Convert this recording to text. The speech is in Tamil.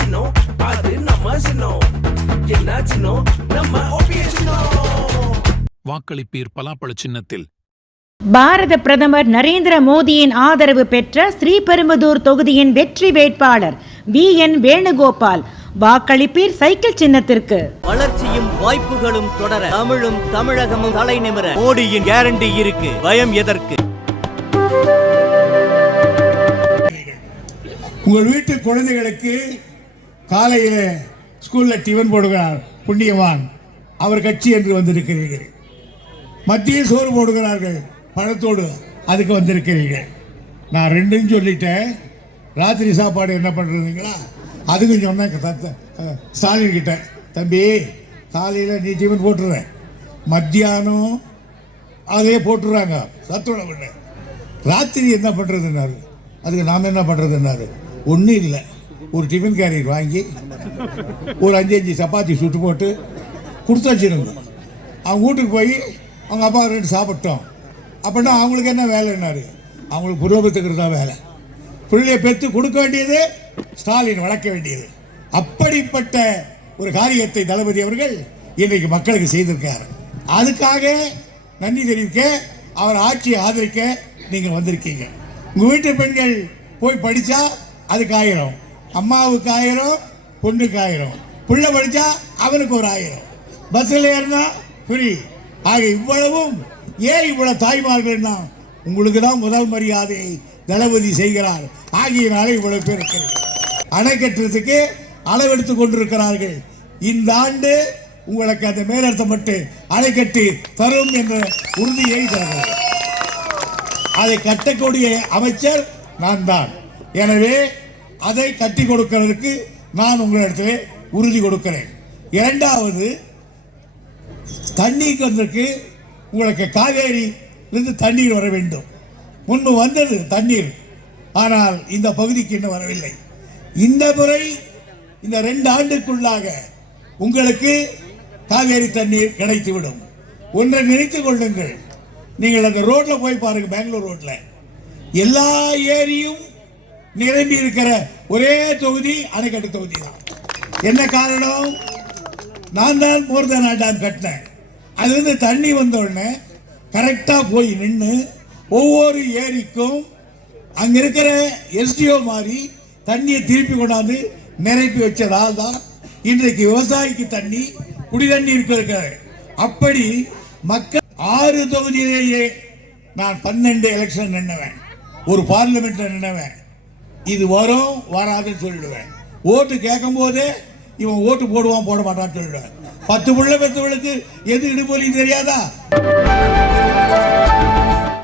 சின்னம் அது நம்ம சின்னம் என்ன சின்னம் நம்ம சின்னம் வாக்களிப்பீர் பலாப்பழ சின்னத்தில். பாரத பிரதமர் நரேந்திர மோடியின் ஆதரவு பெற்ற ஸ்ரீபெரும்புதூர் தொகுதியின் வெற்றி வேட்பாளர் வி என் வேணுகோபால். வாக்களிப்பீர் சைக்கிள் சின்னத்திற்கு. வளர்ச்சியும் வாய்ப்புகளும் தொடர தமிழும் தமிழகமும் தலை நிமிர மோடியின் கேரண்டி இருக்கு. பயம் எதற்கு? உங்கள் வீட்டு குழந்தைகளுக்கு காலையில் ஸ்கூலில் டிஃபன் போடுகிறார் புண்ணியவான். அவர் கட்சி என்று வந்திருக்கிறீர்கள். மத்திய சோறு போடுகிறார்கள் பழத்தோடு அதுக்கு வந்திருக்கிறீர்கள். நான் ரெண்டும் சொல்லிட்டேன். ராத்திரி சாப்பாடு என்ன பண்ணுறதுங்களா அதுக்கும் சொன்னேன் ஸ்டாலின் கிட்ட. தம்பி காலையில் நீ டிஃபன் போட்டுருவேன் மத்தியானம் அதே போட்டுறாங்க. சத்துணவு ராத்திரி என்ன பண்ணுறதுன்னாரு அதுக்கு நாம் என்ன பண்ணுறதுன்னாரு ஒன்றும் இல்லை. ஒரு டிஃபன் கேரியர் வாங்கி ஒரு அஞ்சு அஞ்சு சப்பாத்தி சுட்டு போட்டு கொடுத்து வச்சிருங்க. அவங்க வீட்டுக்கு போய் அவங்க அப்பா ரெண்டு சாப்பிட்டோம். அப்படின்னா அவங்களுக்கு என்ன வேலைன்னாரு அவங்களுக்கு புரோபத்துக்கிறது தான் வேலை. பிள்ளையை பெற்று கொடுக்க வேண்டியது ஸ்டாலின் வளர்க்க வேண்டியது. அப்படிப்பட்ட ஒரு காரியத்தை தளபதி அவர்கள் இன்றைக்கு மக்களுக்கு செய்திருக்கார் அதுக்காக நன்றி தெரிவிக்க அவர் ஆட்சியை ஆதரிக்க நீங்கள் வந்திருக்கீங்க. உங்கள் வீட்டு பெண்கள் போய் படித்தா அதுக்கு ஆயிரம். அம்மாவுக்கு ஆயிரம் பொண்ணுக்கு ஆயிரம். பிள்ளை படித்தா அவனுக்கு ஒரு ஆயிரம். பஸ்ஸில் ஏறினா ஃப்ரீ ஆக இவ்வளவும் ஏன் இவ்வளோ தாய்மார்கள்னா உங்களுக்கு தான் முதல் மரியாதையை தளபதி செய்கிறார். ஆகியனால இவ்வளவு பேர் இருக்கிறது அணை கட்டுறதுக்கு அளவெடுத்து கொண்டிருக்கிறார்கள். இந்த ஆண்டு உங்களுக்கு அந்த மேலர்த்தப்பட்டு அணை கட்டி தரும் என்ற உறுதியை தருகிறது அதை கட்டக்கூடிய அமைச்சர் நான் தான் எனவே அதை கட்டி கொடுக்கிறதுக்கு நான் உங்களிடத்தில் உறுதி கொடுக்கிறேன். இரண்டாவது தண்ணீர் வந்திருக்கு. உங்களுக்கு காவேரியிலிருந்து தண்ணீர் வர வேண்டும். முன்பு வந்தது தண்ணீர். ஆனால் இந்த பகுதிக்கு இன்னும் வரவில்லை. இந்த முறை இந்த ரெண்டு ஆண்டுக்குள்ளாக உங்களுக்கு காவேரி தண்ணீர் கிடைத்துவிடும். ஒன்றை நினைத்துக் கொள்ளுங்கள். நீங்கள் அந்த ரோட்ல போய் பாருங்க பெங்களூர் ரோட்ல. எல்லா ஏரியும் நிரம்பி இருக்கிற ஒரே தொகுதி அணைக்கட்டு தொகுதி தான் என்ன காரணம்? நான் தான் போர்தனா டேம் கட்டினேன். அது வந்து தண்ணி வந்தோடனே கரெக்டாக போய் நின்று ஒவ்வொரு ஏரிக்கும் அங்கே இருக்கிற எஸ்டிஓ மாதிரி தண்ணியை திருப்பி கொண்டாந்து நிரப்பி வச்சதால் தான் இன்றைக்கு விவசாயிக்கு தண்ணி குடி தண்ணி இருக்கிற அப்படி மக்கள் ஆறு தொகுதியிலேயே நான் பன்னெண்டு எலெக்ஷன் நின்னுவேன். ஒரு பார்லிமெண்ட்டில் நின்னுவேன். இது வரும் வராதுன்னு சொல்லிடுவேன். ஓட்டு கேட்கும் போதே இவன் ஓட்டு போடுவான் போட மாட்டான்னு சொல்லிடுவேன். பத்து பிள்ளை பத்து எது இடுபொலி தெரியாதா?